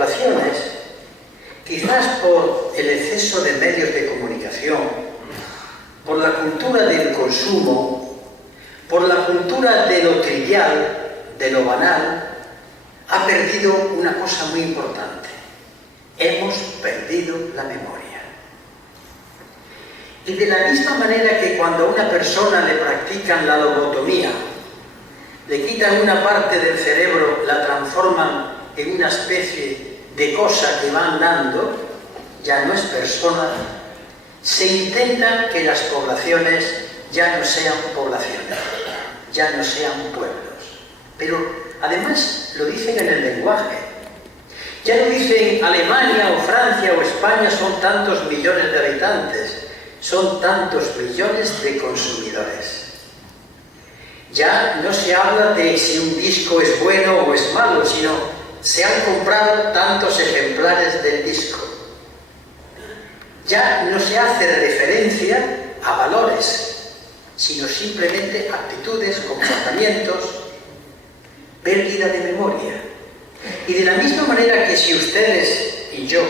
poblaciones, quizás por el exceso de medios de comunicación, por la cultura del consumo, por la cultura de lo trivial, de lo banal, ha perdido una cosa muy importante. Hemos perdido la memoria. Y de la misma manera que cuando a una persona le practican la lobotomía, le quitan una parte del cerebro, la transforman en una especie de cosa que va andando, ya no es persona, se intenta que las poblaciones ya no sean poblaciones, ya no sean pueblos. Pero además lo dicen en el lenguaje. Ya no dicen Alemania o Francia o España son tantos millones de habitantes, son tantos millones de consumidores. Ya no se habla de si un disco es bueno o es malo, sino se han comprado tantos ejemplares del disco. Ya no se hace referencia a valores, sino simplemente actitudes, comportamientos, pérdida de memoria. Y de la misma manera que si ustedes y yo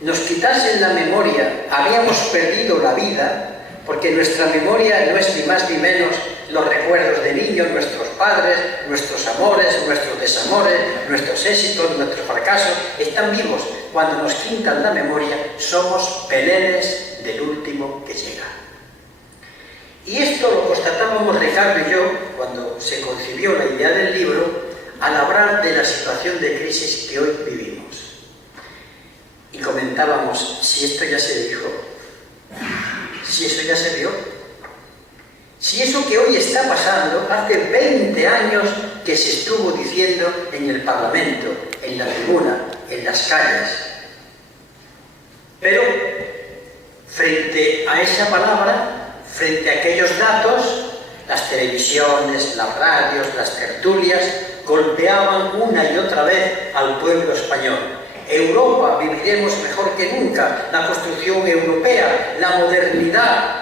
nos quitasen la memoria, habíamos perdido la vida, porque nuestra memoria no es ni más ni menos los recuerdos de niños, nuestros padres, nuestros amores, nuestros desamores, nuestros éxitos, nuestros fracasos, están vivos. Cuando nos quitan la memoria, somos peleles del último que llega. Y esto lo constatábamos Ricardo y yo cuando se concibió la idea del libro, al hablar de la situación de crisis que hoy vivimos. Y comentábamos, si esto ya se dijo, si eso ya se vio, si eso que hoy está pasando, hace 20 años que se estuvo diciendo en el Parlamento, en la tribuna, en las calles. Pero, frente a esa palabra, frente a aquellos datos, las televisiones, las radios, las tertulias, golpeaban una y otra vez al pueblo español. Europa, viviremos mejor que nunca, la construcción europea, la modernidad.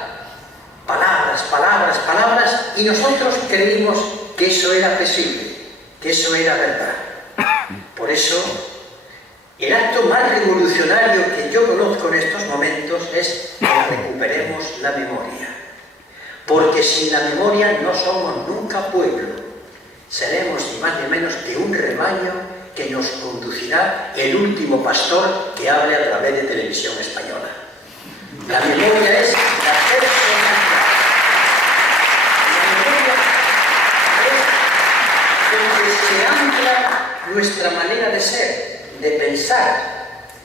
Palabras, palabras, palabras, y nosotros creímos que eso era posible, que eso era verdad. Por eso, el acto más revolucionario que yo conozco en estos momentos es que recuperemos la memoria. Porque sin la memoria no somos nunca pueblo. Seremos ni más ni menos que un rebaño que nos conducirá el último pastor que hable a través de televisión española. La memoria es la personalidad. Se ancla nuestra manera de ser, de pensar.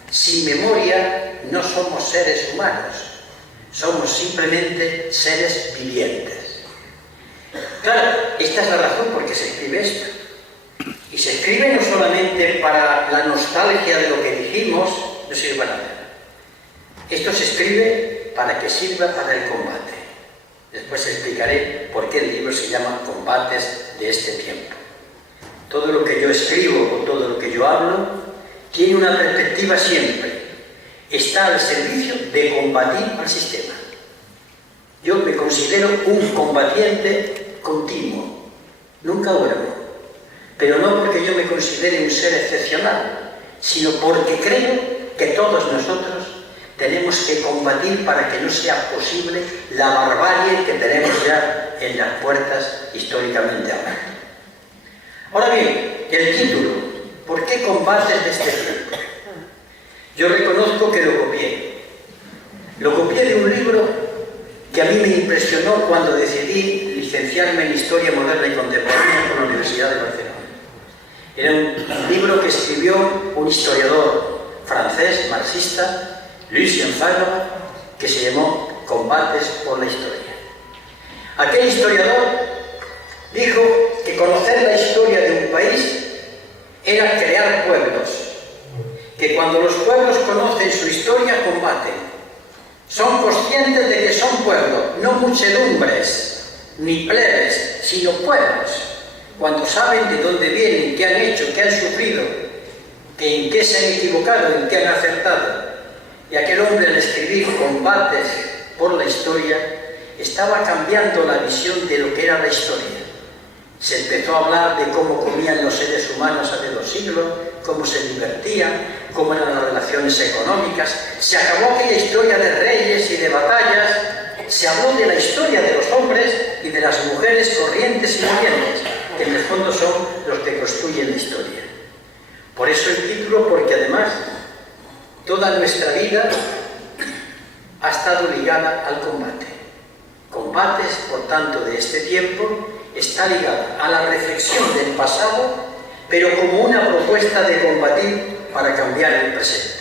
Sin memoria no somos seres humanos, somos simplemente seres vivientes. Claro, esta es la razón por qué se escribe esto. Y se escribe no solamente para la nostalgia de lo que dijimos, no sirve para nada. Esto se escribe para que sirva para el combate. Después explicaré por qué el libro se llama Combates de este tiempo. Todo lo que yo escribo o todo lo que yo hablo tiene una perspectiva siempre. Está al servicio de combatir al sistema. Yo me considero un combatiente continuo. Nunca duermo. Pero no porque yo me considere un ser excepcional, sino porque creo que todos nosotros tenemos que combatir para que no sea posible la barbarie que tenemos ya en las puertas históricamente hablando. Ahora bien, el título, ¿por qué combates de este tiempo? Yo reconozco que lo copié. Lo copié de un libro que a mí me impresionó cuando decidí licenciarme en Historia Moderna y Contemporánea con la Universidad de Barcelona. Era un libro que escribió un historiador francés, marxista, Lucien Favre, que se llamó Combates por la Historia. Aquel historiador dijo que conocer la historia de un país era crear pueblos, que cuando los pueblos conocen su historia combaten. Son conscientes de que son pueblos, no muchedumbres, ni plebes, sino pueblos. Cuando saben de dónde vienen, qué han hecho, qué han sufrido, en qué se han equivocado, en qué han acertado. Y aquel hombre al escribir Combates por la Historia estaba cambiando la visión de lo que era la historia. Se empezó a hablar de cómo comían los seres humanos hace 2 siglos, cómo se divertían, cómo eran las relaciones económicas. Se acabó aquella historia de reyes y de batallas. Se habló de la historia de los hombres y de las mujeres corrientes y molientes, que en el fondo son los que construyen la historia. Por eso el título, porque además toda nuestra vida ha estado ligada al combate. Combates, por tanto, de este tiempo, está ligada a la reflexión del pasado, pero como una propuesta de combatir para cambiar el presente.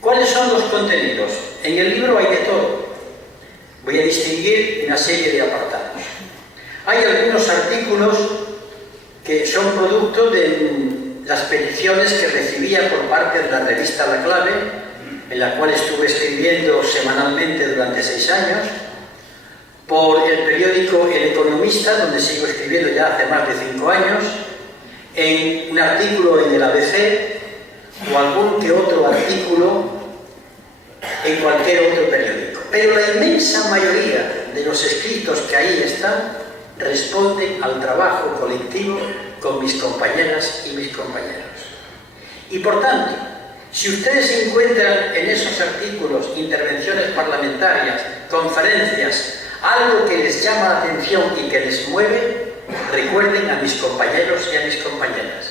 ¿Cuáles son los contenidos? En el libro hay de todo. Voy a distinguir una serie de apartados. Hay algunos artículos que son producto de las peticiones que recibía por parte de la revista La Clave, en la cual estuve escribiendo semanalmente durante 6 años, por el periódico El Economista, donde sigo escribiendo ya hace más de 5 años, en un artículo en el ABC o algún que otro artículo en cualquier otro periódico. Pero la inmensa mayoría de los escritos que ahí están responden al trabajo colectivo con mis compañeras y mis compañeros. Y por tanto, si ustedes encuentran en esos artículos intervenciones parlamentarias, conferencias, algo que les llama la atención y que les mueve, recuerden a mis compañeros y a mis compañeras,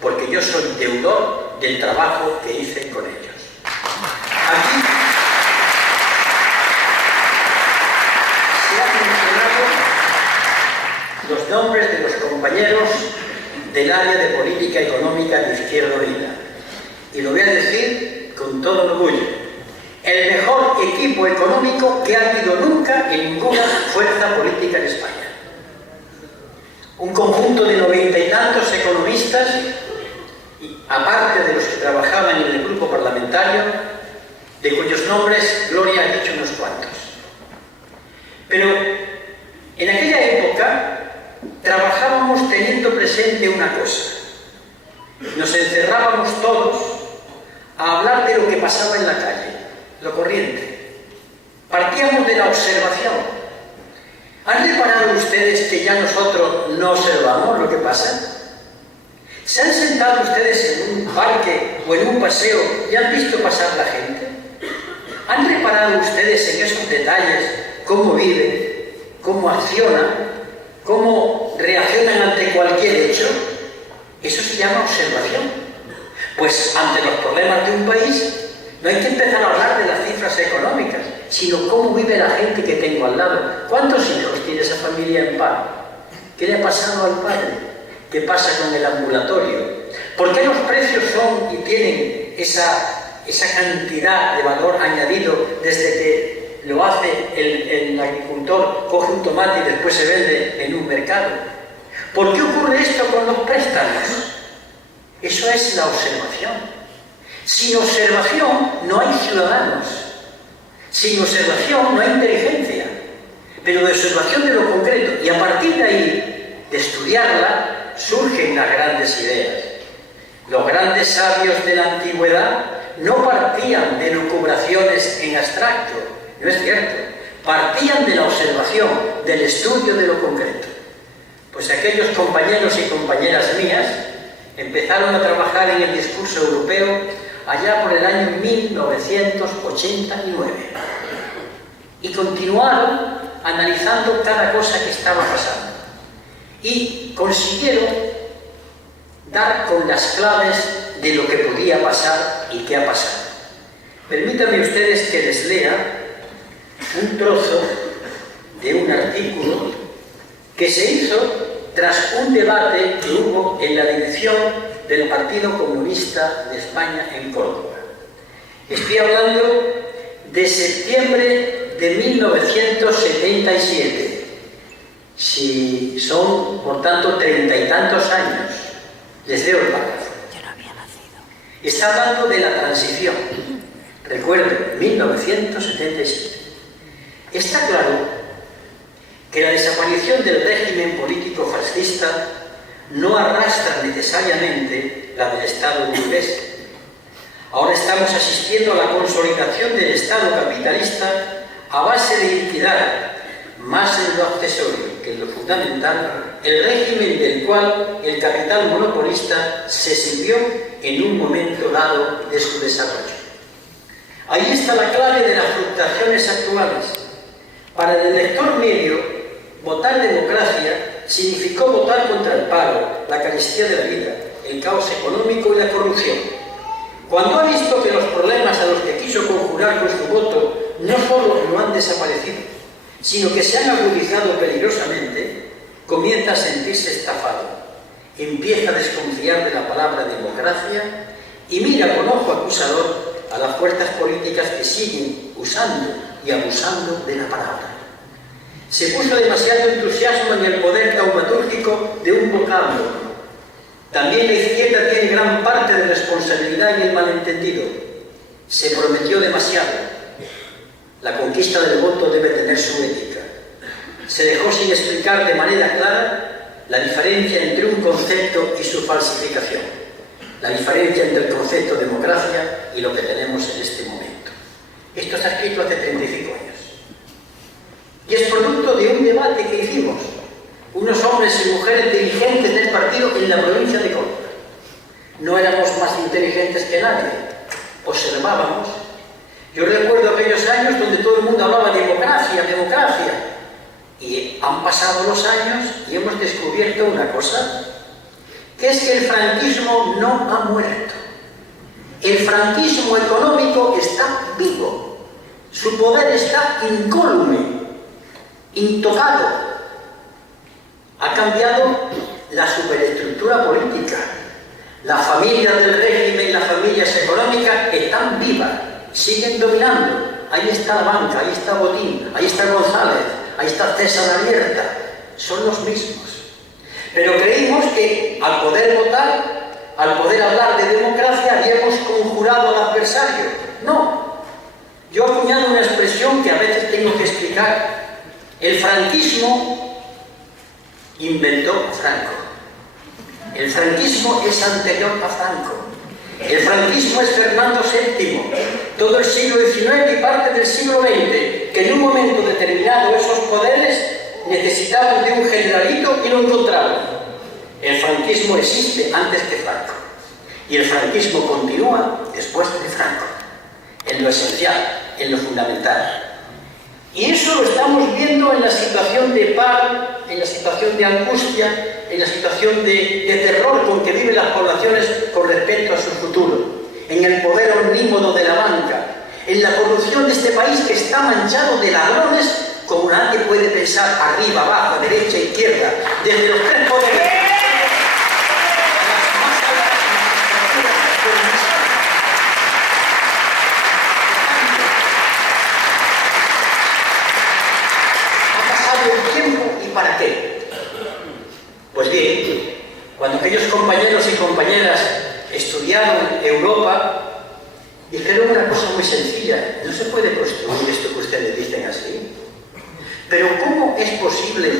porque yo soy deudor del trabajo que hice con ellos. Aquí se han mencionado los nombres de los compañeros del área de política económica de Izquierda Unida. Y lo voy a decir con todo orgullo. El mejor equipo económico que ha habido nunca en ninguna fuerza política en España. Un conjunto de 90 y tantos economistas, aparte de los que trabajaban en el grupo parlamentario, de cuyos nombres Gloria ha dicho unos cuantos. Pero en aquella época trabajábamos teniendo presente una cosa. Nos encerrábamos todos a hablar de lo que pasaba en la calle, lo corriente. Partíamos de la observación. ¿Han reparado ustedes que ya nosotros no observamos lo que pasa? ¿Se han sentado ustedes en un parque o en un paseo y han visto pasar la gente? ¿Han reparado ustedes en esos detalles, cómo viven, cómo accionan, cómo reaccionan ante cualquier hecho? Eso se llama observación. Pues ante los problemas de un país no hay que empezar a hablar de las cifras económicas, sino cómo vive la gente que tengo al lado. ¿Cuántos hijos tiene esa familia en paro? ¿Qué le ha pasado al padre? ¿Qué pasa con el ambulatorio? ¿Por qué los precios son y tienen esa cantidad de valor añadido desde que lo hace el agricultor, coge un tomate y después se vende en un mercado? ¿Por qué ocurre esto con los préstamos? Eso es la observación. Sin observación no hay ciudadanos. Sin observación no hay inteligencia. Pero de observación de lo concreto, y a partir de ahí, de estudiarla, surgen las grandes ideas. Los grandes sabios de la antigüedad no partían de lucubraciones en abstracto, no es cierto. Partían de la observación, del estudio de lo concreto. Pues aquellos compañeros y compañeras mías empezaron a trabajar en el discurso europeo allá por el año 1989 y continuaron analizando cada cosa que estaba pasando y consiguieron dar con las claves de lo que podía pasar y qué ha pasado. Permítanme ustedes que les lea un trozo de un artículo que se hizo tras un debate que hubo en la dirección del Partido Comunista de España en Córdoba. Estoy hablando de septiembre de 1977. Si son, por tanto, 30 y tantos años, les leo el párrafo. Yo no había nacido. Está hablando de la transición. Recuerden, 1977. Está claro que la desaparición del régimen político fascista no arrastra necesariamente la del Estado burgués. Ahora estamos asistiendo a la consolidación del Estado capitalista a base de liquidar más en lo accesorio que en lo fundamental, el régimen del cual el capital monopolista se sirvió en un momento dado de su desarrollo. Ahí está la clave de las fluctuaciones actuales. Para el elector medio, votar democracia significó votar contra el paro, la carestía de la vida, el caos económico y la corrupción. Cuando ha visto que los problemas a los que quiso conjurar con su voto no solo no han desaparecido, sino que se han agudizado peligrosamente, comienza a sentirse estafado, empieza a desconfiar de la palabra democracia y mira con ojo acusador a las fuerzas políticas que siguen usando y abusando de la palabra. Se puso demasiado entusiasmo en el poder taumatúrgico de un vocablo. También la izquierda tiene gran parte de responsabilidad en el malentendido. Se prometió demasiado. La conquista del voto debe tener su ética. Se dejó sin explicar de manera clara la diferencia entre un concepto y su falsificación. La diferencia entre el concepto de democracia y lo que tenemos en este momento. Esto está escrito hace 35 años. Y es producto de un debate que hicimos unos hombres y mujeres dirigentes del partido en la provincia de Córdoba. No éramos más inteligentes que nadie, observábamos. Yo recuerdo aquellos años donde todo el mundo hablaba de democracia, democracia. Y han pasado los años y hemos descubierto una cosa, que es que el franquismo no ha muerto. El franquismo económico está vivo. Su poder está incólume, intocado. Ha cambiado la superestructura política. Las familias del régimen y las familias económicas están vivas, siguen dominando. Ahí está la banca, ahí está Botín, ahí está González, ahí está César Abierta. Son los mismos. Pero creímos que al poder votar, al poder hablar de democracia, habíamos conjurado al adversario. No. Yo he acuñado una expresión que a veces tengo que explicar. El franquismo inventó a Franco. El franquismo es anterior a Franco. El franquismo es Fernando VII, todo el siglo XIX y parte del siglo XX, que en un momento determinado esos poderes necesitaban de un generalito y lo encontraron. El franquismo existe antes que Franco y el franquismo continúa después de Franco, en lo esencial, en lo fundamental. Y eso lo estamos viendo en la situación de paro, en la situación de angustia, en la situación de terror con que viven las poblaciones con respecto a su futuro, en el poder omnímodo de la banca, en la corrupción de este país que está manchado de ladrones como nadie puede pensar, arriba, abajo, derecha, izquierda, desde los tres poderes. Ha pasado el tiempo y ¿para qué? Pues bien, cuando aquellos compañeros y compañeras estudiaron Europa, dijeron una cosa muy sencilla: no se puede construir esto que ustedes dicen así. Pero ¿cómo es posible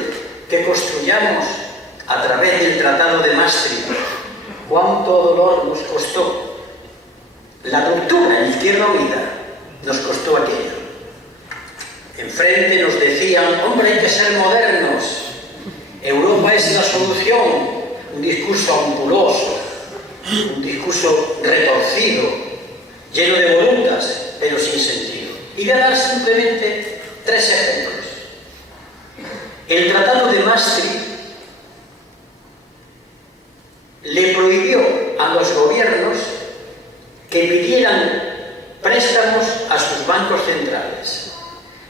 que construyamos a través del Tratado de Maastricht? ¿Cuánto dolor nos costó? La ruptura en Izquierda Unida nos costó aquello. Enfrente nos decían: hombre, hay que ser modernos. Europa es la solución. Un discurso ampuloso, un discurso retorcido, lleno de volutas, pero sin sentido. Y voy a dar simplemente 3 ejemplos. El Tratado de Maastricht le prohibió a los gobiernos que pidieran préstamos a sus bancos centrales.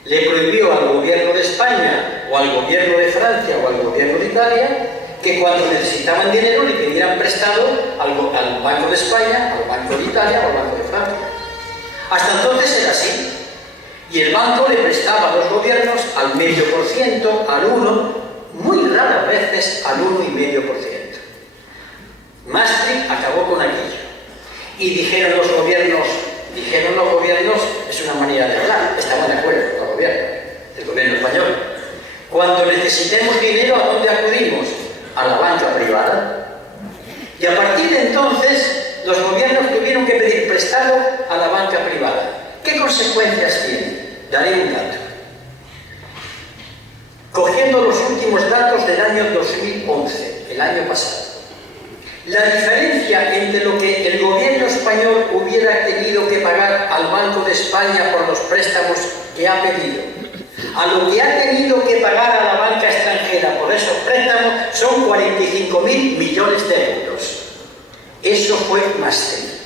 Le prohibió al gobierno de España, o al gobierno de Francia, o al gobierno de Italia, que cuando necesitaban dinero le pidieran prestado al Banco de España, al Banco de Italia o al Banco de Francia. Hasta entonces era así. Y el banco le prestaba a los gobiernos al 0,5%, al 1%, muy raras veces al 1,5%. Maastricht acabó con aquello. Y dijeron los gobiernos, es una manera de hablar, estaban de acuerdo con el gobierno español. Cuando necesitemos dinero, ¿a dónde acudimos? A la banca privada. Y a partir de entonces, los gobiernos tuvieron que pedir prestado a la banca privada. ¿Qué consecuencias tiene? Daré un dato. cogiendo los últimos datos del año 2011, el año pasado. La diferencia entre lo que el gobierno español hubiera tenido que pagar al Banco de España por los préstamos que ha pedido, a lo que ha tenido que pagar a la banca extranjera por esos préstamos, son 45.000 millones de euros. Eso fue Maastricht.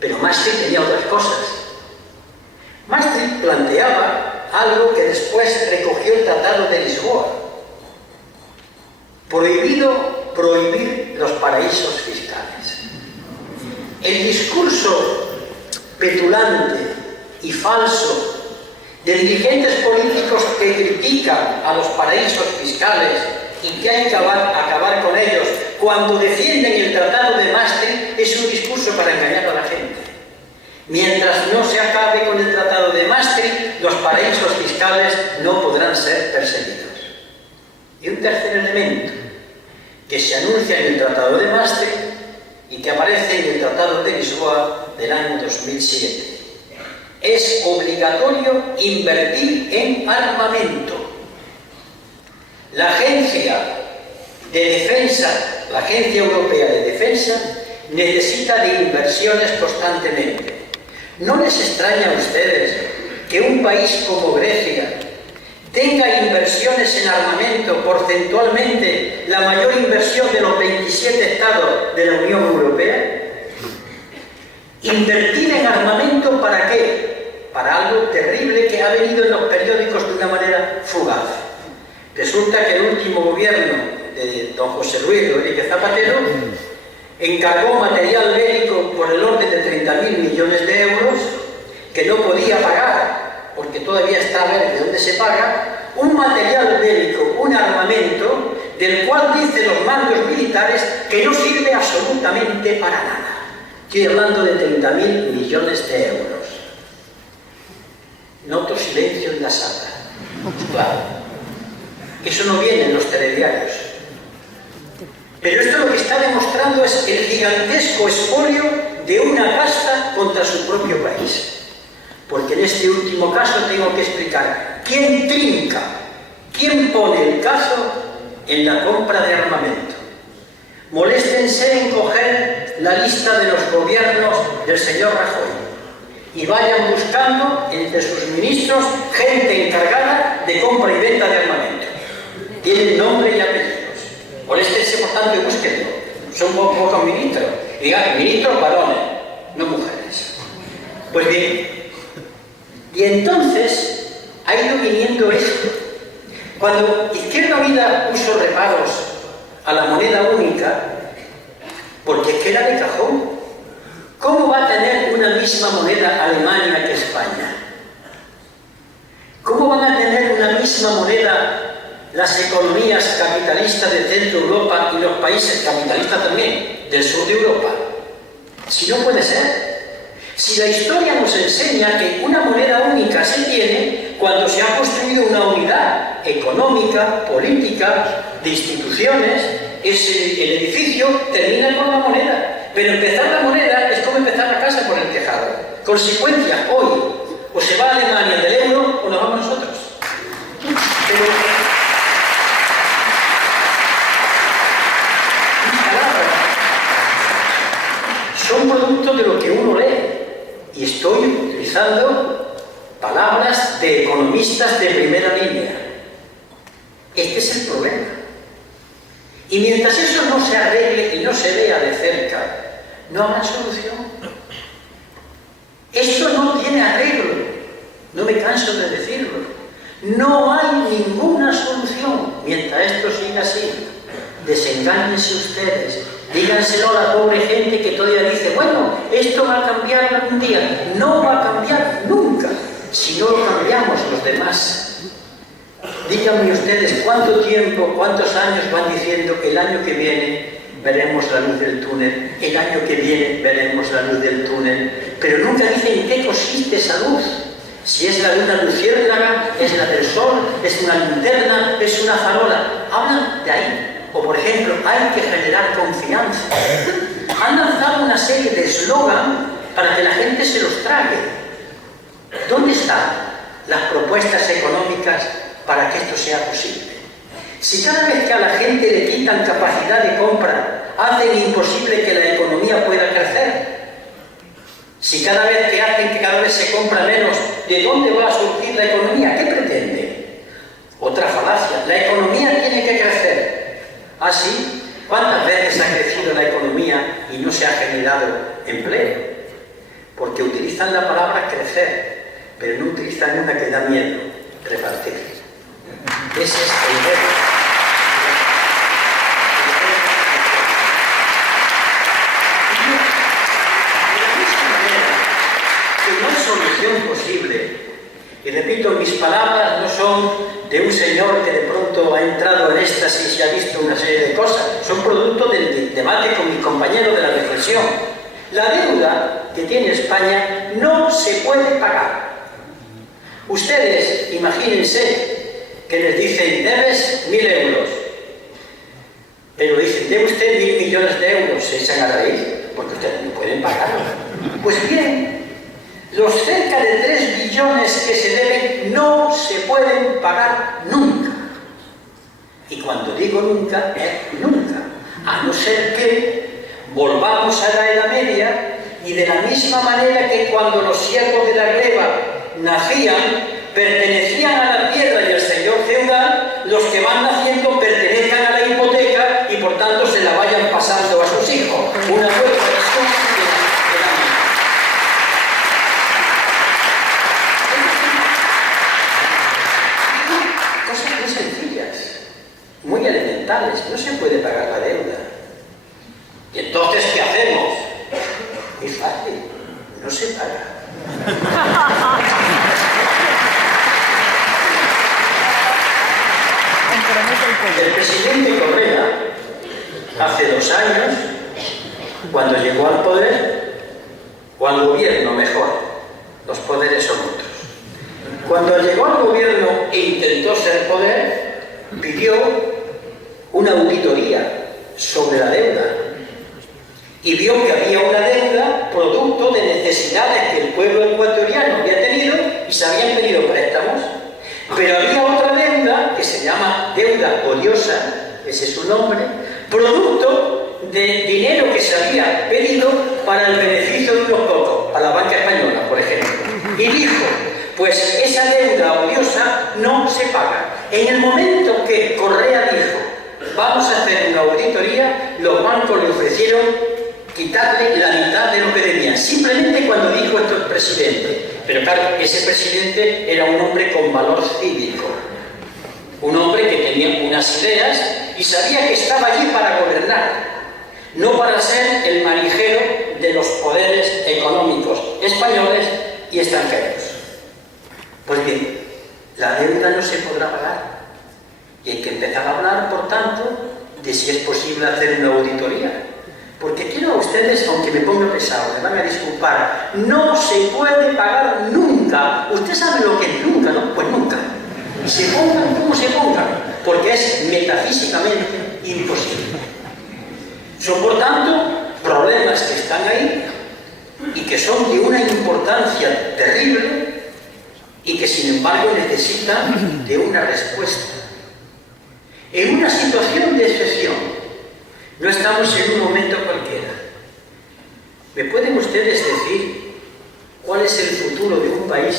Pero Maastricht tenía otras cosas. Maastricht planteaba algo que después recogió el Tratado de Lisboa. Prohibir los paraísos fiscales. El discurso petulante y falso de dirigentes políticos que critican a los paraísos fiscales y que hay que acabar con ellos cuando defienden el Tratado de Maastricht es un discurso para engañar a la gente. Mientras no se acabe con el Tratado de Maastricht, los paraísos fiscales no podrán ser perseguidos. Y un tercer elemento que se anuncia en el Tratado de Maastricht y que aparece en el Tratado de Lisboa del año 2007. Es obligatorio invertir en armamento. La Agencia de Defensa, la Agencia Europea de Defensa, necesita de inversiones constantemente. ¿No les extraña a ustedes que un país como Grecia tenga inversiones en armamento, porcentualmente la mayor inversión de los 27 estados de la Unión Europea? ¿Invertir en armamento para qué? Para algo terrible que ha venido en los periódicos de una manera fugaz. Resulta que el último gobierno de don José Luis Rodríguez Zapatero encargó material bélico por el orden de 30.000 millones de euros que no podía pagar, porque todavía está a ver de dónde se paga, un material bélico, un armamento, del cual dicen los mandos militares que no sirve absolutamente para nada. Estoy hablando de 30.000 millones de euros. Noto silencio en la sala. Claro. Eso no viene en los telediarios. Pero esto lo que está demostrando es el gigantesco expolio de una casta contra su propio país. Porque en este último caso tengo que explicar quién trinca, quién pone el caso en la compra de armamento. Moléstense en coger la lista de los gobiernos del señor Rajoy y vayan buscando entre sus ministros gente encargada de compra y venta de armamento. Tienen nombre y apellidos. Moléstense por tanto y búsquenlo. Son pocos ministros. Digan, ministros varones, no mujeres. Pues bien, y entonces ha ido viniendo esto. Cuando Izquierda Unida puso reparos a la moneda única, porque es que era de cajón. ¿Cómo va a tener una misma moneda Alemania que España? ¿Cómo van a tener una misma moneda las economías capitalistas de Centro Europa y los países capitalistas también del sur de Europa? Si no puede ser. Si la historia nos enseña que una moneda única se tiene cuando se ha construido una unidad económica, política, de instituciones, el edificio termina con la moneda. Pero empezar la moneda es como empezar la casa por el tejado. Consecuencia, hoy, o se va a Alemania del euro o nos vamos nosotros. Pero son productos de lo que uno lee. Y estoy utilizando palabras de economistas de primera línea. Este es el problema. Y mientras eso no se arregle y no se vea de cerca, no habrá solución. Esto no tiene arreglo. No me canso de decirlo. No hay ninguna solución mientras esto siga así. Desengáñense ustedes. Díganselo a la pobre gente que todavía dice, bueno, esto va a cambiar algún día. No va a cambiar nunca si no lo cambiamos los demás. Díganme ustedes cuánto tiempo, cuántos años van diciendo que el año que viene veremos la luz del túnel, el año que viene veremos la luz del túnel, pero nunca dicen en qué consiste esa luz. Si es la de una luciérnaga, es la del sol, es una linterna, es una farola. Hablan de ahí. O por ejemplo, hay que generar confianza. Han lanzado una serie de eslogan para que la gente se los trague. ¿Dónde están las propuestas económicas para que esto sea posible. Si cada vez que a la gente le quitan capacidad de compra, hacen imposible que la economía pueda crecer, si cada vez que hacen que cada vez se compra menos, ¿de dónde va a surgir la economía? ¿Qué pretende? Otra falacia. La economía tiene que crecer. ¿Ah, sí? ¿Cuántas veces ha crecido la economía y no se ha generado empleo? Porque utilizan la palabra crecer, pero no utilizan una que da miedo: repartir. Ese es el verbo. No hay solución posible. Y repito, mis palabras no son de un señor que de pronto ha entrado en éxtasis y ha visto una serie de cosas. Son producto del debate con mis compañeros de la reflexión. La deuda que tiene España no se puede pagar. Ustedes, imagínense que les dicen: debes 1.000 euros. Pero dicen: debe usted 1.000 millones de euros. Se echan a reír, porque ustedes no pueden pagarlo. Pues bien, los cerca de 3 billones que se deben no se pueden pagar nunca. Y cuando digo nunca, es nunca. A no ser que volvamos a la Edad Media y de la misma manera que cuando los siervos de la gleba nacían, pertenecían a la tierra y al señor feudal, los que van naciendo pertenezcan a la hipoteca y por tanto se la vayan pasando a sus hijos. Una nueva versión de la cosas muy sencillas, muy elementales. No se puede pagar la deuda. ¿Y entonces qué hacemos? Es fácil, no se paga. El presidente Correa, hace 2 años, cuando llegó al poder, o al gobierno mejor, los poderes son otros. Cuando llegó al gobierno e intentó ser poder, pidió una auditoría sobre la deuda y vio que había una deuda producto de necesidades que el pueblo ecuatoriano había tenido y se habían pedido préstamos. Pero había otra deuda que se llama deuda odiosa, ese es su nombre, producto de dinero que se había pedido para el beneficio de unos pocos, para la banca española, por ejemplo. Y dijo: pues esa deuda odiosa no se paga. En el momento que Correa dijo: vamos a hacer una auditoría, los bancos le ofrecieron quitarle la mitad de lo que debían, simplemente cuando dijo esto el presidente. Pero claro, ese presidente era un hombre con valor cívico, un hombre que tenía unas ideas y sabía que estaba allí para gobernar, no para ser el marijero de los poderes económicos españoles y extranjeros. Pues bien, la deuda no se podrá pagar y hay que empezar a hablar, por tanto, de si es posible hacer una auditoría. Porque quiero a ustedes, aunque me ponga pesado, me van a disculpar, no se puede pagar nunca. Usted sabe lo que es nunca, ¿no? Pues nunca. Se pongan como se pongan, porque es metafísicamente imposible. Son, por tanto, problemas que están ahí y que son de una importancia terrible y que, sin embargo, necesitan de una respuesta. En una situación de excepción, no estamos en un momento cualquiera. ¿Me pueden ustedes decir cuál es el futuro de un país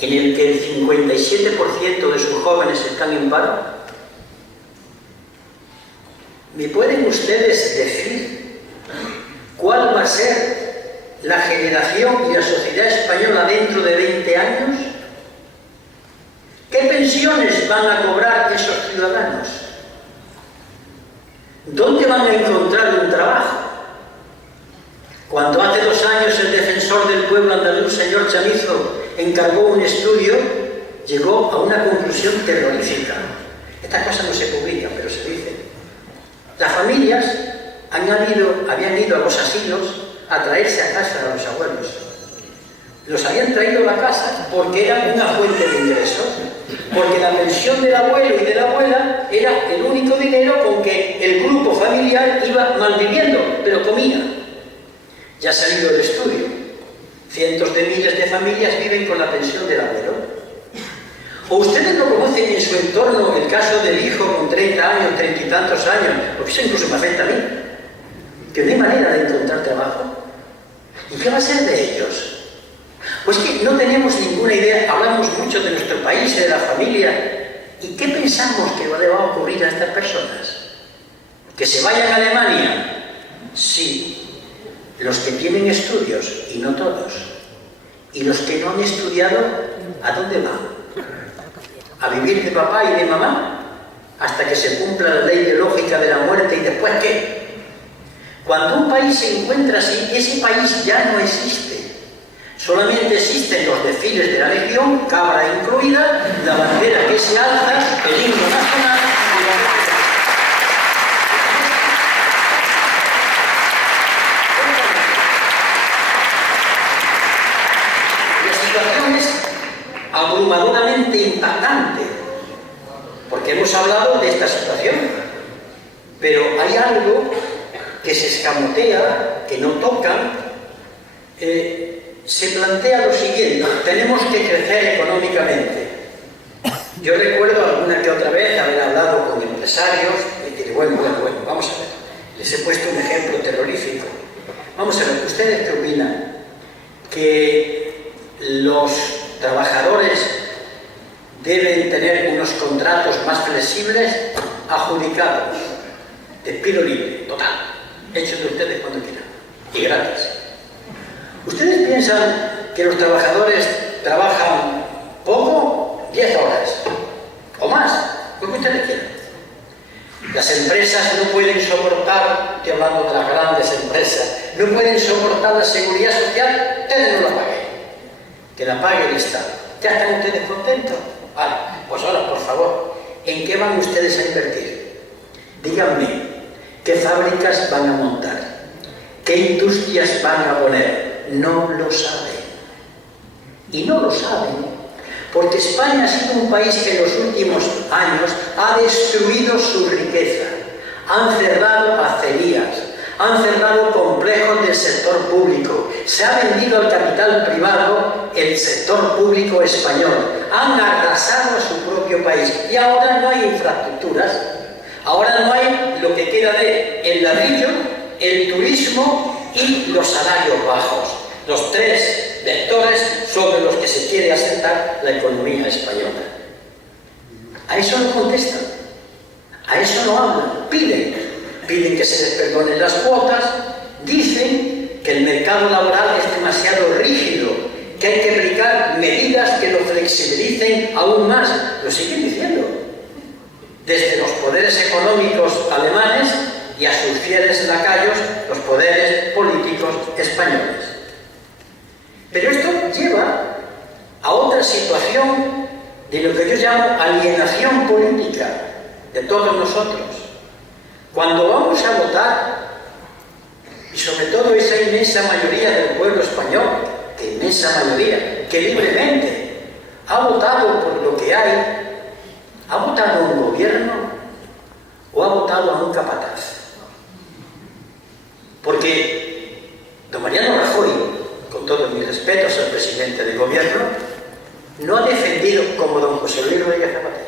en el que el 57% de sus jóvenes están en paro? ¿Me pueden ustedes decir cuál va a ser la generación y la sociedad española dentro de 20 años? ¿Qué pensiones van a cobrar esos ciudadanos? ¿Dónde van a encontrar un trabajo? Cuando hace 2 años el defensor del pueblo andaluz, señor Chamizo, encargó un estudio, llegó a una conclusión terrorífica. Estas cosas no se publican, pero se dicen. Las familias habían ido a los asilos a traerse a casa a los abuelos. Los habían traído a la casa porque eran una fuente de ingresos, porque la pensión del abuelo y de la abuela era el único dinero con que el grupo familiar iba malviviendo, pero comía. Ya ha salido el estudio. Cientos de miles de familias viven con la pensión del abuelo. ¿O ustedes no conocen en su entorno el caso del hijo con 30 años, 30 y tantos años, porque eso incluso me afecta a mí, que no hay manera de encontrar trabajo? ¿Y qué va a ser de ellos? Pues que no tenemos ninguna idea, hablamos mucho de nuestro país y de la familia. ¿Y qué pensamos que le va a ocurrir a estas personas? ¿Que se vayan a Alemania? Sí, los que tienen estudios, y no todos. ¿Y los que no han estudiado, a dónde van? ¿A vivir de papá y de mamá? Hasta que se cumpla la ley biológica de la muerte, ¿y después qué? Cuando un país se encuentra así, ese país ya no existe. Solamente existen los desfiles de la Legión, cabra incluida, la bandera que se alza, el himno nacional y la situación es abrumadoramente impactante, porque hemos hablado de esta situación, pero hay algo que se escamotea, que no tocan. Se plantea lo siguiente: tenemos que crecer económicamente. Yo recuerdo alguna que otra vez haber hablado con empresarios y decir, bueno, vamos a ver, les he puesto un ejemplo terrorífico. Vamos a ver, ¿ustedes qué opinan? ¿Que los trabajadores deben tener unos contratos más flexibles? Adjudicados, despido libre, total, hechos de ustedes cuando quieran y gratis. ¿Ustedes piensan que los trabajadores trabajan poco? 10 horas o más, lo que ustedes quieran. Las empresas no pueden soportar, estoy hablando de las grandes empresas, no pueden soportar la seguridad social, ustedes no la paguen, que la pague el Estado. ¿Ya están ustedes contentos? Vale, pues ahora, por favor, ¿en qué van ustedes a invertir? Díganme, ¿qué fábricas van a montar? ¿Qué industrias van a poner? No lo saben. Y no lo saben porque España ha sido un país que en los últimos años ha destruido su riqueza. Han cerrado acerías, han cerrado complejos del sector público, se ha vendido al capital privado el sector público español, han arrasado a su propio país y ahora no hay infraestructuras, ahora no hay lo que queda de el ladrillo, el turismo y los salarios bajos, los tres vectores sobre los que se quiere asentar la economía española. A eso no contestan, a eso no hablan, piden que se les perdonen las cuotas, dicen que el mercado laboral es demasiado rígido, que hay que aplicar medidas que lo flexibilicen aún más, lo siguen diciendo, desde los poderes económicos alemanes y a sus fieles lacayos, los poderes políticos españoles. Pero esto lleva a otra situación de lo que yo llamo alienación política de todos nosotros. Cuando vamos a votar, y sobre todo esa inmensa mayoría del pueblo español, que inmensa mayoría, que libremente ha votado por lo que hay, ¿ha votado a un gobierno o ha votado a un capataz? Porque don Mariano Rajoy, con todos mis respetos al presidente del gobierno, no ha defendido, como don José Luis Rodríguez Zapatero,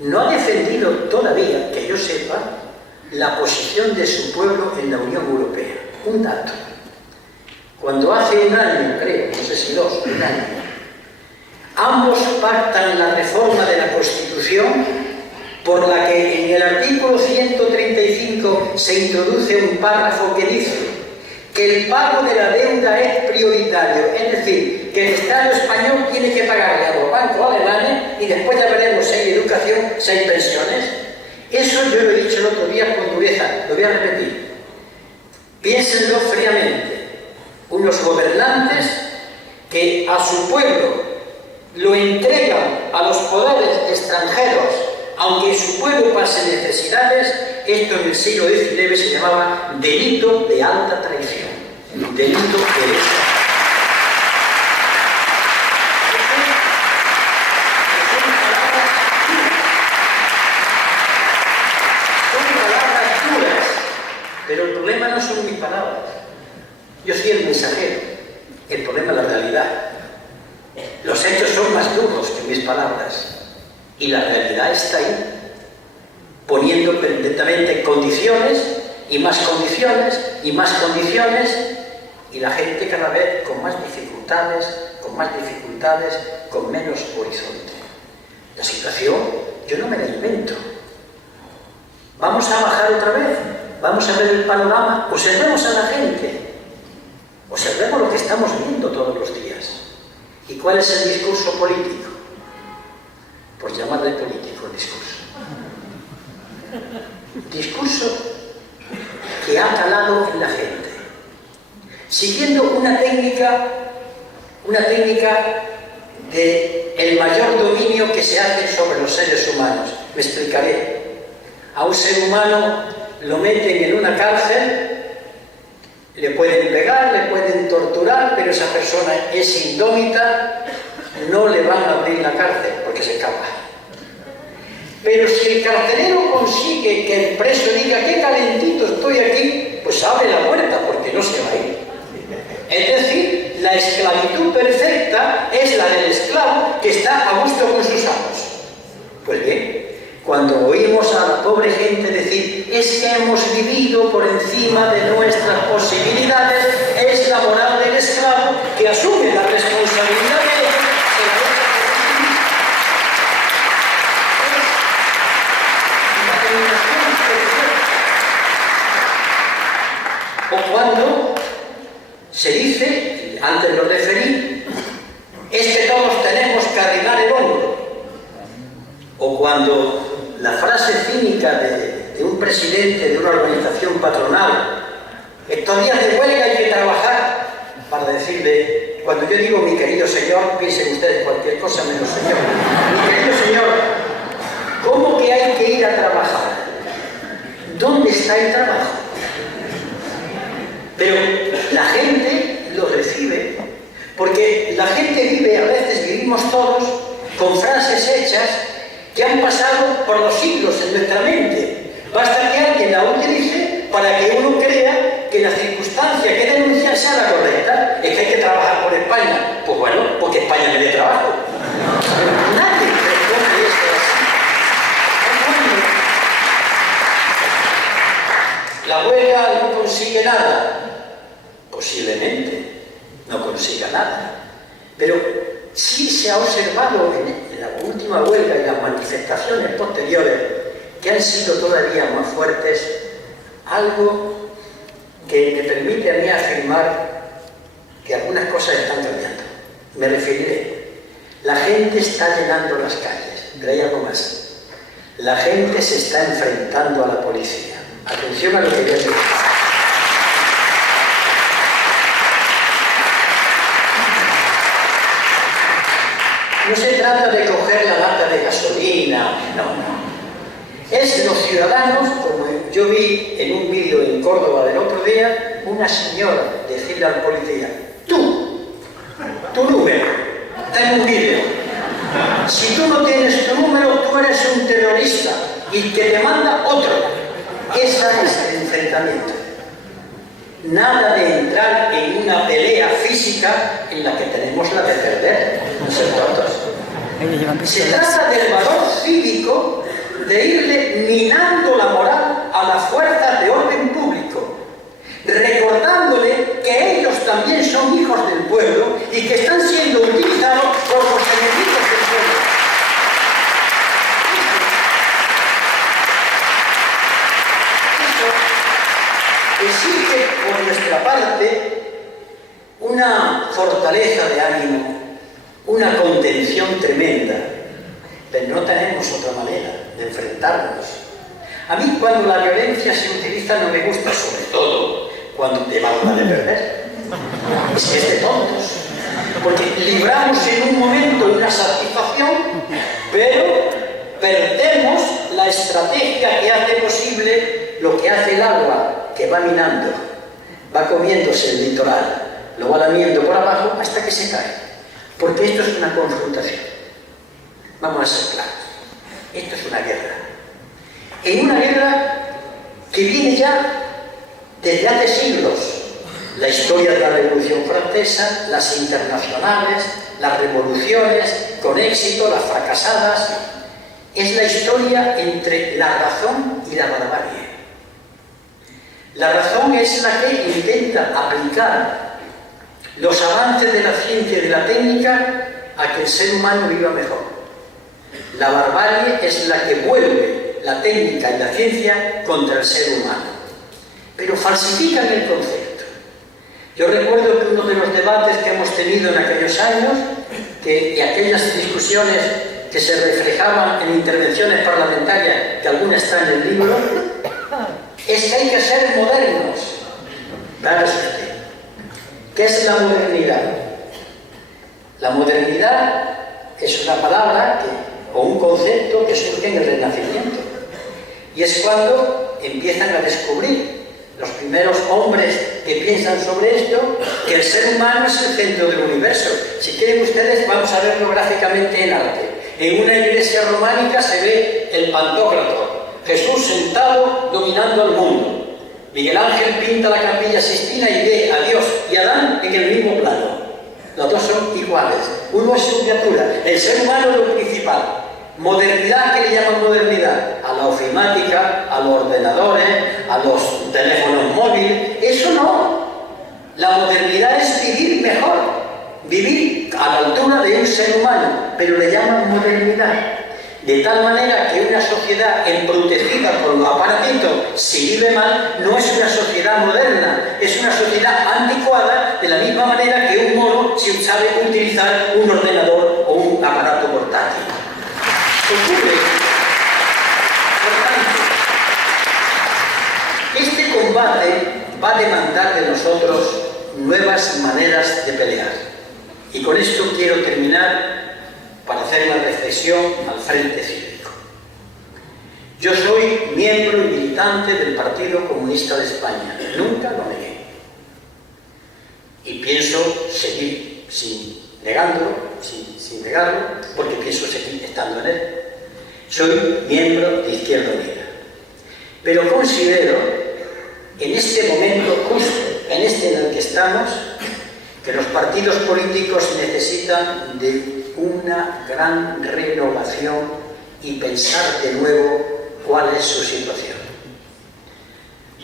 no ha defendido todavía, que yo sepa, la posición de su pueblo en la Unión Europea. Un dato. Cuando hace un año, creo, no sé si dos, un año, ambos pactan la reforma de la Constitución por la que en el artículo 135 se introduce un párrafo que dice que el pago de la deuda es prioritario, es decir, que el Estado español tiene que pagarle a los bancos alemanes y después ya veremos si hay educación, si hay pensiones. Eso yo lo he dicho el otro día con dureza, lo voy a repetir. Piénsenlo fríamente. Unos gobernantes que a su pueblo lo entregan a los poderes extranjeros, aunque su pueblo pase necesidades. Esto en el siglo XIX se llamaba delito de alta traición. Delito de esa. Son palabras duras, pero el problema no son mis palabras. Yo soy el mensajero. El problema es la realidad. Los hechos son más duros que mis palabras. Y la realidad está ahí, poniendo permanentemente condiciones, y más condiciones, y más condiciones, y la gente cada vez con más dificultades, con menos horizonte. La situación yo no me la invento. Vamos a bajar otra vez, vamos a ver el panorama, observemos a la gente, observemos lo que estamos viendo todos los días. ¿Y cuál es el discurso político? Pues llamarle político el discurso. Discurso que ha calado en la gente, siguiendo una técnica de el mayor dominio que se hace sobre los seres humanos. Me explicaré. A un ser humano lo meten en una cárcel, le pueden pegar, le pueden torturar, pero esa persona es indómita, no le van a abrir la cárcel porque se escapa. Pero si el carcelero consigue que el preso diga qué calentito estoy aquí, pues abre la puerta porque no se va a ir. Es decir, la esclavitud perfecta es la del esclavo que está a gusto con sus amos. Pues bien, cuando oímos a la pobre gente decir es que hemos vivido por encima de nuestras posibilidades, es la moral del esclavo que asume la responsabilidad de ellos. O cuando se dice, antes lo referí, es que todos tenemos que arreglar el hombro. O cuando la frase cínica de un presidente de una organización patronal, estos días de huelga hay que trabajar, para decirle, cuando yo digo mi querido señor, piensen ustedes cualquier cosa menos señor. Mi querido señor, ¿cómo que hay que ir a trabajar? ¿Dónde está el trabajo? Pero la gente lo recibe, porque la gente vive, a veces vivimos todos, con frases hechas que han pasado por los siglos en nuestra mente. Basta que alguien la utilice para que uno crea que la circunstancia que denuncia sea la correcta. Es que hay que trabajar por España. Pues bueno, porque España me dé trabajo. Nadie responde esto así. La huelga no consigue nada. Posiblemente no consiga nada, pero sí se ha observado en la última huelga y las manifestaciones posteriores, que han sido todavía más fuertes, algo que me permite a mí afirmar que algunas cosas están cambiando. Me referiré. La gente está llenando las calles, pero hay algo más. La gente se está enfrentando a la policía. Atención a lo que voy a decir. No se trata de coger la lata de gasolina, no. Es los ciudadanos, como yo vi en un vídeo en Córdoba del otro día, una señora decirle al policía, tu número, está en un vídeo. Si tú no tienes tu número, tú eres un terrorista y que te manda otro. Ese es el enfrentamiento. Nada de entrar en una pelea física en la que tenemos la de perder, no ser tontos. Se trata del valor cívico de irle minando la moral a las fuerzas de orden público, recordándole que ellos también son hijos del pueblo y que están siendo utilizados por los enemigos del pueblo. Exige por nuestra parte una fortaleza de ánimo, una contención tremenda, pero no tenemos otra manera de enfrentarnos. A mí cuando la violencia se utiliza no me gusta, sobre todo cuando te manda de perder. Es que es de tontos, porque libramos en un momento una satisfacción, pero perdemos la estrategia que hace posible lo que hace el agua, que va minando, va comiéndose el litoral, lo va lamiendo por abajo hasta que se cae. Porque esto es una confrontación. Vamos a ser claros. Esto es una guerra. En una guerra que viene ya desde hace siglos. La historia de la Revolución Francesa, las internacionales, las revoluciones con éxito, las fracasadas, es la historia entre la razón y la barbarie. La razón es la que intenta aplicar los avances de la ciencia y de la técnica a que el ser humano viva mejor. La barbarie es la que vuelve la técnica y la ciencia contra el ser humano. Pero falsifican el concepto. Yo recuerdo que uno de los debates que hemos tenido en aquellos años, y aquellas discusiones que se reflejaban en intervenciones parlamentarias, que alguna está en el libro, es que hay que ser modernos. Claro, ¿qué es la modernidad? La modernidad es una palabra o un concepto que surge en el Renacimiento. Y es cuando empiezan a descubrir los primeros hombres que piensan sobre esto, que el ser humano es el centro del universo. Si quieren ustedes, vamos a verlo gráficamente en arte. En una iglesia románica se ve el Pantocrator, Jesús sentado dominando el mundo. Miguel Ángel pinta la Capilla Sixtina y ve a Dios y a Adán en el mismo plano. Los dos son iguales. Uno es su criatura. El ser humano es lo principal. Modernidad, ¿qué le llaman modernidad? A la ofimática, a los ordenadores, a los teléfonos móviles. Eso no. La modernidad es vivir mejor, vivir a la altura de un ser humano, pero le llaman modernidad. De tal manera que una sociedad embrutecida por los aparatitos, si vive mal, no es una sociedad moderna, es una sociedad anticuada, de la misma manera que un mono si sabe utilizar un ordenador o un aparato portátil. Ocurre, por tanto, este combate va a demandar de nosotros nuevas maneras de pelear. Y con esto quiero terminar para hacer una reflexión al Frente Cívico. Yo soy miembro y militante del Partido Comunista de España. Nunca lo negué. Y pienso seguir sin negarlo, porque pienso seguir estando en él. Soy miembro de Izquierda Unida. Pero considero, en este momento justo, en este en el que estamos, que los partidos políticos necesitan de una gran renovación y pensar de nuevo cuál es su situación.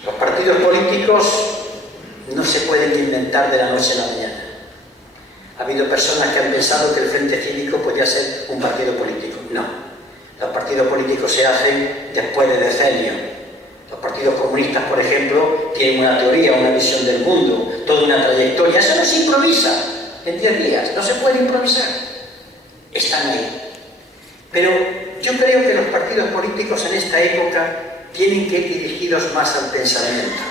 Los partidos políticos no se pueden inventar de la noche a la mañana. Ha habido personas que han pensado que el Frente Cívico podía ser un partido político. No. Los partidos políticos se hacen después de decenios. Los partidos comunistas, por ejemplo, tienen una teoría, una visión del mundo, toda una trayectoria. Eso no se improvisa en 10 días, no se puede improvisar. Están ahí. Pero yo creo que los partidos políticos en esta época tienen que ir dirigidos más al pensamiento.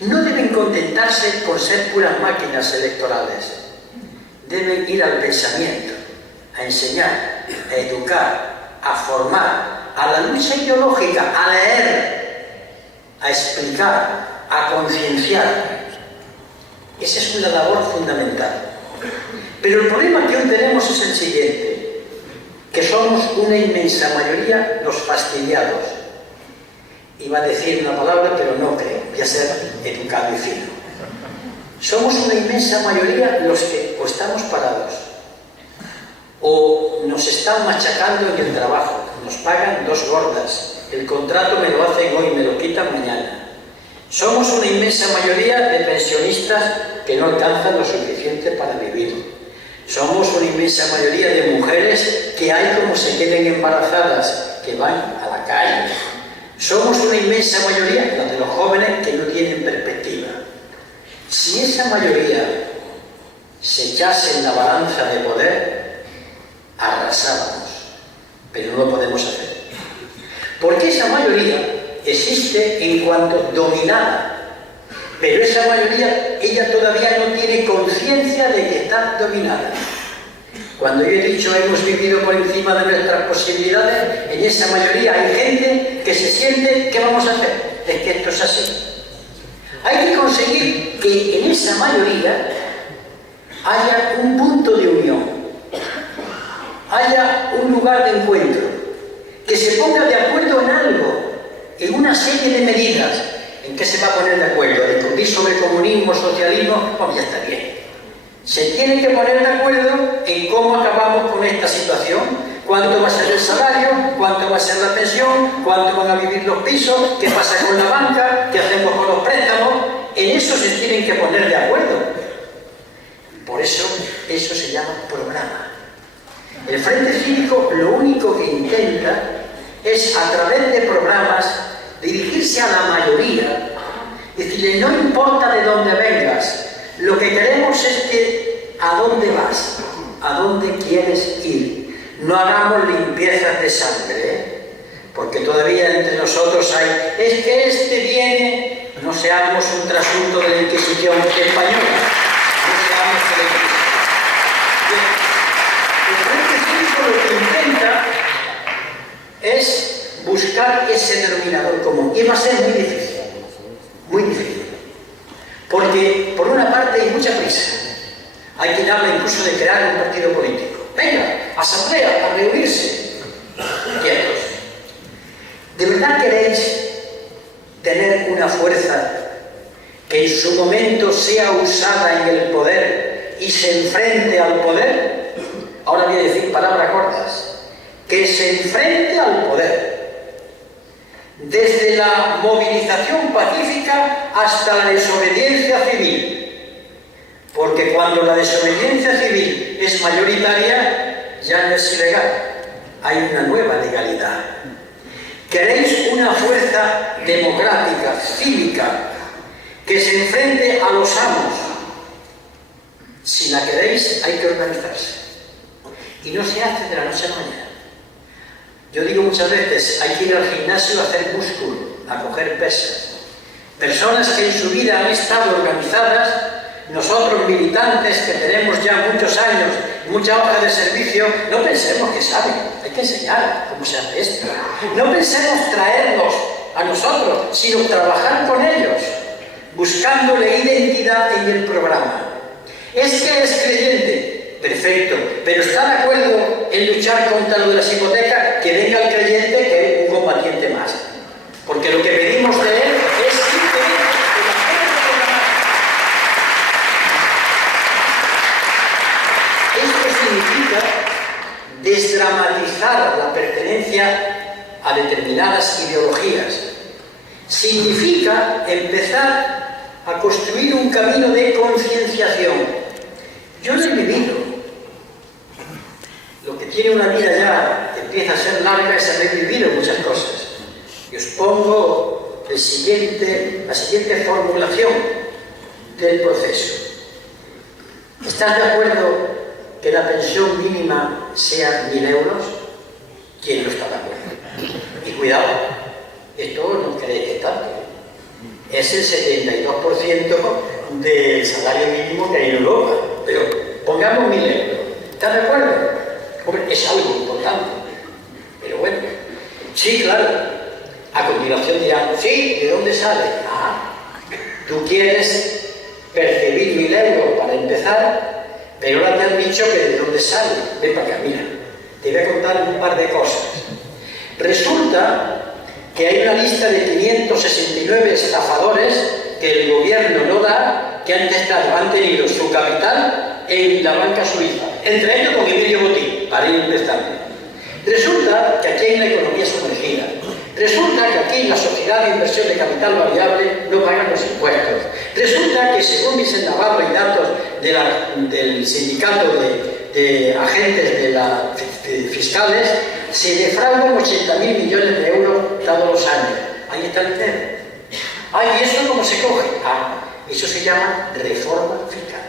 No deben contentarse con ser puras máquinas electorales. Deben ir al pensamiento, a enseñar, a educar, a formar, a la lucha ideológica, a leer, a explicar, a concienciar. Esa es una labor fundamental. Pero el problema que hoy tenemos es el siguiente, que somos una inmensa mayoría los fastidiados. Iba a decir una palabra, pero no creo, voy a ser educado y fino. Somos una inmensa mayoría los que o estamos parados, o nos están machacando en el trabajo, nos pagan 2 gordas, el contrato me lo hacen hoy, me lo quitan mañana. Somos una inmensa mayoría de pensionistas que no alcanzan lo suficiente para vivir. Somos una inmensa mayoría de mujeres que hay como se queden embarazadas, que van a la calle. Somos una inmensa mayoría, la de los jóvenes, que no tienen perspectiva. Si esa mayoría se echase en la balanza de poder, arrasábamos, pero no lo podemos hacer. Porque esa mayoría existe en cuanto dominada, pero esa mayoría, ella todavía no tiene conciencia de que está dominada. Cuando yo he dicho hemos vivido por encima de nuestras posibilidades, en esa mayoría hay gente que se siente, ¿qué vamos a hacer? Es que esto es así. Hay que conseguir que en esa mayoría haya un punto de unión, haya un lugar de encuentro, que se ponga de acuerdo en algo, en una serie de medidas. ¿En qué se va a poner de acuerdo? ¿A discutir sobre comunismo, socialismo? Bueno, ya está bien. Se tienen que poner de acuerdo en cómo acabamos con esta situación. ¿Cuánto va a ser el salario? ¿Cuánto va a ser la pensión? ¿Cuánto van a vivir los pisos? ¿Qué pasa con la banca? ¿Qué hacemos con los préstamos? En eso se tienen que poner de acuerdo. Por eso se llama programa. El Frente Cívico lo único que intenta es, a través de programas, dirigirse a la mayoría, decirle, no importa de dónde vengas, lo que queremos es que a dónde vas, a dónde quieres ir. No hagamos limpiezas de sangre, porque todavía entre nosotros hay, es que este viene, no seamos un trasunto de la Inquisición española, no seamos de la Inquisición. El Frente Cívico lo que intenta es buscar ese denominador común, y va a ser muy difícil, porque por una parte hay mucha prisa, hay quien habla incluso de crear un partido político. Venga, asamblea, a reunirse. Quietos. ¿De verdad queréis tener una fuerza que en su momento sea usada en el poder y se enfrente al poder? Ahora voy a decir palabras cortas. Que se enfrente al poder. Desde la movilización pacífica hasta la desobediencia civil. Porque cuando la desobediencia civil es mayoritaria, ya no es ilegal. Hay una nueva legalidad. ¿Queréis una fuerza democrática, cívica, que se enfrente a los amos? Si la queréis, hay que organizarse. Y no se hace de la noche a la mañana. Yo digo muchas veces, hay que ir al gimnasio a hacer músculo, a coger pesas. Personas que en su vida han estado organizadas. Nosotros, militantes que tenemos ya muchos años, mucha hoja de servicio, no pensemos que saben, hay que enseñar cómo se hace esto. No pensemos traerlos a nosotros, sino trabajar con ellos, buscándole identidad en el programa. ¿Es que es creyente? Perfecto, pero ¿está de acuerdo en luchar contra lo de las hipotecas? Que venga el creyente, que es un combatiente más. Porque lo que pedimos de él es simplemente significa desdramatizar la pertenencia a determinadas ideologías. Significa empezar a construir un camino de concienciación. Yo lo he vivido. Lo que tiene una vida ya que empieza a ser larga es haber vivido muchas cosas. Y os pongo la siguiente formulación del proceso. ¿Estás de acuerdo que la pensión mínima sea 1.000 euros? ¿Quién no está de acuerdo? Y cuidado, esto no cree que tanto. Es el 72% del salario mínimo que hay en Europa. Pero pongamos 1.000 euros. ¿Estás de acuerdo? Hombre, es algo importante. Pero bueno, sí, claro. A continuación dirán, sí, ¿de dónde sale? Ah, tú quieres percibir 1.000 euros para empezar. Pero ahora te han dicho que de dónde sale. Ven para acá, mira. Te voy a contar un par de cosas. Resulta que hay una lista de 569 estafadores que el gobierno no da, que han tenido su capital en la banca suiza. Entre ellos con Emilio Botín, para ir empezando. Resulta que aquí hay una economía sumergida. Resulta que aquí la sociedad de inversión de capital variable no pagan los impuestos. Resulta que, según dicen Navarro y datos del sindicato de agentes fiscales, se defraudan 80.000 millones de euros todos los años. Ahí está el dinero. ¿Y eso cómo se coge? Eso se llama reforma fiscal.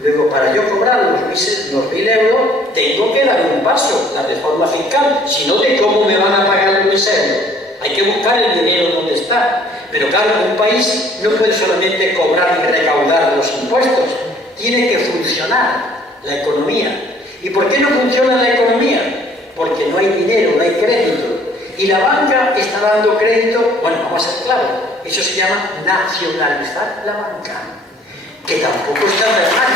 Luego, para yo cobrar los 1.000 euros, tengo que dar un paso, la reforma fiscal. Si no, ¿de cómo me van a pagar los 1.000 euros? Hay que buscar el dinero donde está. Pero claro, un país no puede solamente cobrar y recaudar los impuestos. Tiene que funcionar la economía. ¿Y por qué no funciona la economía? Porque no hay dinero, no hay crédito. Y la banca está dando crédito, bueno, vamos a ser claros, eso se llama nacionalizar la banca. Que tampoco está verdad.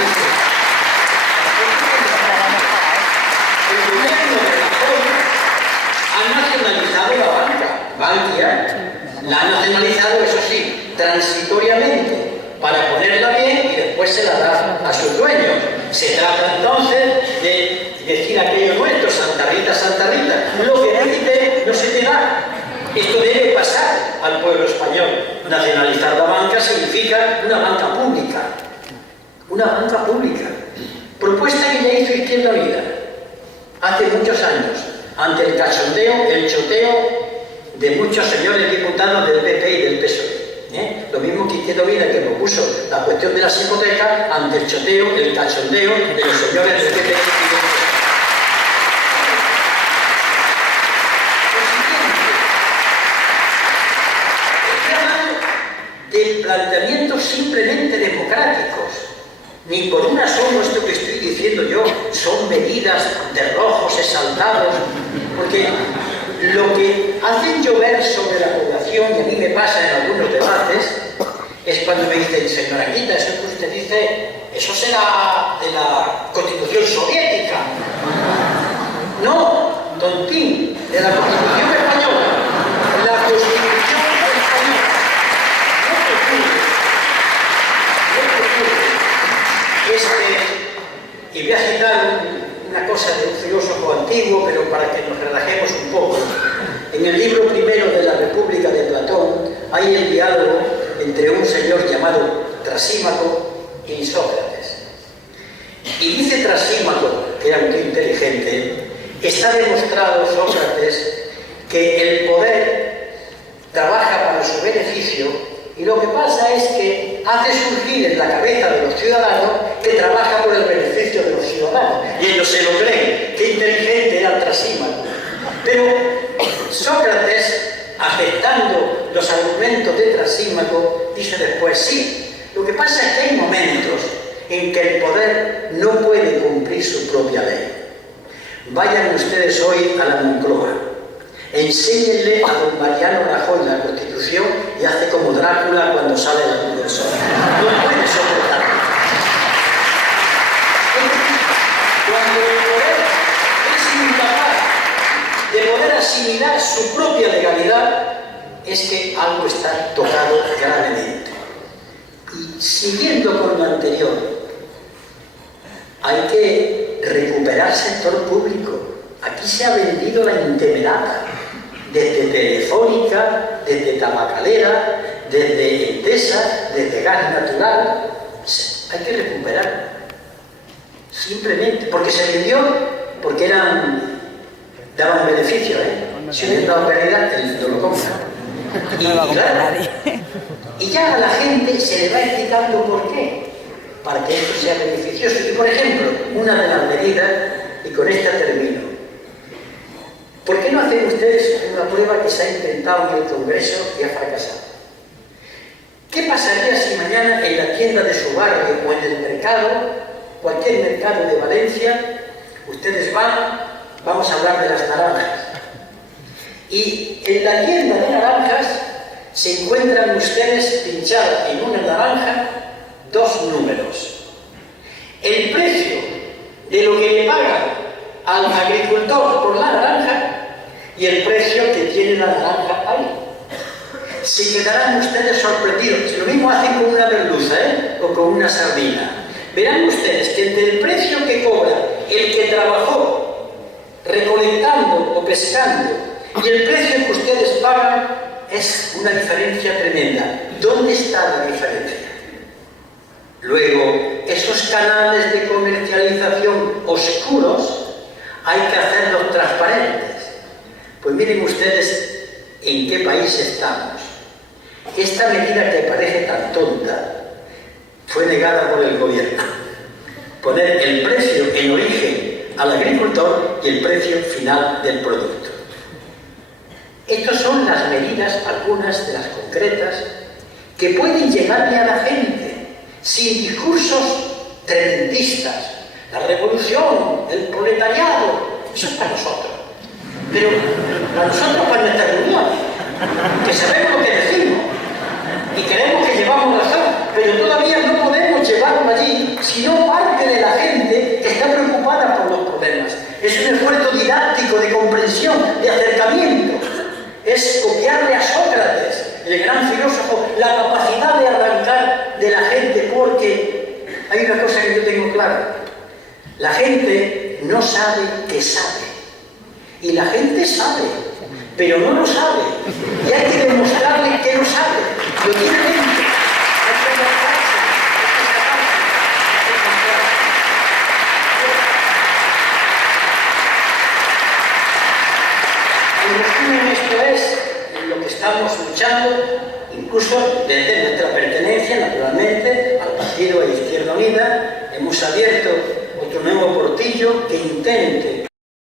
El gobierno de Rajoy ha nacionalizado la banca. Bankia La ha nacionalizado, eso sí, transitoriamente, para ponerla bien y después se la da a sus dueños. Se trata entonces de decir aquello nuestro, Santa Rita, Santa Rita, lo que necesites no se te da. Esto debe pasar al pueblo español. Nacionalizar la banca significa una banca pública. Una banca pública. Propuesta que ya hizo Izquierda Unida hace muchos años, ante el cachondeo, el choteo de muchos señores diputados del PP y del PSOE. Lo mismo que Izquierda Unida, que propuso la cuestión de las hipotecas ante el choteo, el cachondeo de los señores del PP y del PSOE. De planteamientos simplemente democráticos. Ni por una sola esto que estoy diciendo yo son medidas de rojos exaltados, porque lo que hacen llover sobre la población, y a mí me pasa en algunos debates, es cuando me dicen, señora Quita, eso que usted dice, eso será de la Constitución soviética. No, tontín, de la Constitución española. La Constitución española. Y voy a citar una cosa de un filósofo antiguo, pero para que nos relajemos un poco. En el libro primero de la República de Platón hay el diálogo entre un señor llamado Trasímaco y Sócrates. Y dice Trasímaco, que era muy inteligente, está demostrado, Sócrates, que el poder trabaja para su beneficio. Y lo que pasa es que hace surgir en la cabeza de los ciudadanos que trabaja por el beneficio de los ciudadanos. Y ellos se lo creen. Qué inteligente era Trasímaco. Pero Sócrates, aceptando los argumentos de Trasímaco, dice después, sí, lo que pasa es que hay momentos en que el poder no puede cumplir su propia ley. Vayan ustedes hoy a la Moncloa. Enséñenle a don Mariano Rajoy la Constitución y hace como Drácula cuando sale la luz del sol. No puede soportarlo. Cuando el poder es incapaz de poder asimilar su propia legalidad, es que algo está tocado gravemente. Y siguiendo con lo anterior, hay que recuperar sector público. Aquí se ha vendido la intemerata. Desde Telefónica, desde Tabacalera, desde Endesa, desde Gas Natural. Hay que recuperar. Simplemente, porque se vendió, porque daban beneficio, Si hubieran dado pérdida, no lo compra. Y ya a la gente se le va explicando por qué, para que esto sea beneficioso. Y por ejemplo, una de las medidas, y con esta termino, ¿por qué no hacen ustedes una prueba que se ha intentado en el Congreso y ha fracasado? ¿Qué pasaría si mañana en la tienda de su barrio o en el mercado, cualquier mercado de Valencia, ustedes vamos a hablar de las naranjas, y en la tienda de naranjas se encuentran ustedes pinchados en una naranja dos números? El precio de lo que le pagan al agricultor por la naranja y el precio que tiene la naranja ahí. Se quedarán ustedes sorprendidos. Lo mismo hacen con una merluza, o con una sardina. Verán ustedes que entre el precio que cobra el que trabajó recolectando o pescando y el precio que ustedes pagan es una diferencia tremenda. ¿Dónde está la diferencia? Luego, esos canales de comercialización oscuros hay que hacerlos transparentes. Pues miren ustedes en qué país estamos. Esta medida que parece tan tonta fue negada por el gobierno. Poner el precio en origen al agricultor y el precio final del producto. Estas son las medidas, algunas de las concretas, que pueden llegarle a la gente sin discursos tremendistas. La revolución, el proletariado, eso es para nosotros. Pero para nosotros, para nuestra reunión, que sabemos lo que decimos y creemos que llevamos razón, pero todavía no podemos llevarlo allí si no parte de la gente que está preocupada por los problemas. Es un esfuerzo didáctico, de comprensión, de acercamiento. Es copiarle a Sócrates. el gran filósofo, la capacidad de arrancar de la gente, porque hay una cosa que yo tengo clara. La gente no sabe que sabe. Y la gente sabe, pero no lo sabe. Y hay que demostrarle que lo sabe. Lo tiene dentro. Hay que demostrarse, hay que sacarse. En resumen, esto es lo que estamos luchando, incluso desde nuestra pertenencia, naturalmente, al partido de Izquierda Unida. Hemos abierto otro nuevo portillo que intente